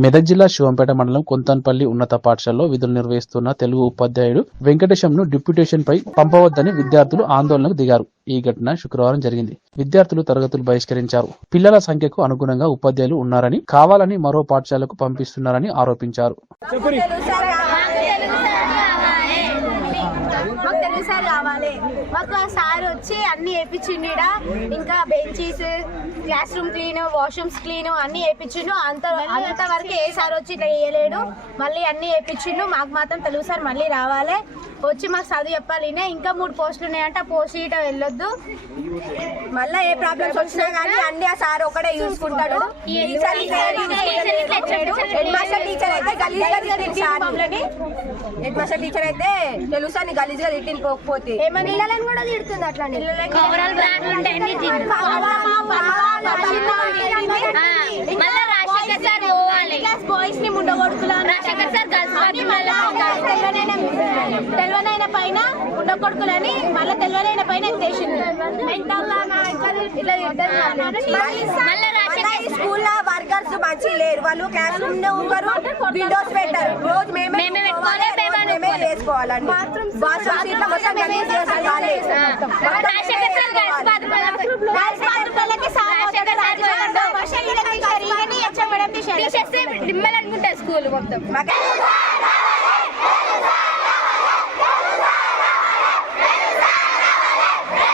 మెదక్ జిల్లా శివంపేట మండలం కొంతన్పల్లి ఉన్నత పాఠశాలలో విధులు నిర్వహిస్తున్న తెలుగు ఉపాధ్యాయుడు వెంకటేశంను డిప్యూటేషన్ పై పంపవద్దని విద్యార్థులు ఆందోళనకు దిగారు. ఈ ఘటన శుక్రవారం జరిగింది. విద్యార్థులు తరగతులు బహిష్కరించారు. పిల్లల సంఖ్యకు అనుగుణంగా ఉపాధ్యాయులు ఉన్నారని కావాలని మరో పాఠశాలకు పంపిస్తున్నారని ఆరోపించారు మాకు తెలుగు సార్ కావాలి మాకు ఆ సార్ వచ్చి అన్ని వేయించిండు ఇంకా benches class room clean washrooms clean అన్ని వేయించిండు. అంత అంతవరకు ఏ సార్ వచ్చి ఇట్లా చేయలేడు మళ్ళీ అన్ని వేయించిండు. మాకు మాత్రం తెలుగు సార్ మళ్ళీ రావాలి. వచ్చి మాకు చదువు చెప్పాలి ఇంకా మూడు పోస్టులు ఉన్నాయంటే ఆ పోస్ట్ ఇట వెళ్ళొద్దు. మళ్ళా ఏ ప్రాబ్లమ్స్ వచ్చినా కానీ అన్ని ఆ సార్ ఒకడే చూసుకుంటాడు హెడ్ మాస్టర్ టీచర్ అయితే గలీజ్గా తిట్టింది. హెడ్ మాస్టర్ టీచర్ అయితే తెలుసా నీ గలీజ్గా తిట్టిన పోకపోతే పిల్లలను కూడా తిడుతుంది అట్లా తెల్వనైన పైన ఉండకొడుకులని మళ్ళీ తెల్వనైన పైన ఇట్లా ఈ స్కూల్లో వర్కర్స్ మంచి లేరు. వాళ్ళు క్లాస్ రూమ్ ఉంటారు విండోస్ పెట్టారు. రోజు మేమే మేమే పెట్టుకోవాలి, మేమే మేమే చేసుకోవాలండి. బాత్రూమ్ సీట్ల మొత్తం తీసేస్తే నిమ్మలనుకుంటారు స్కూల్ మొత్తం.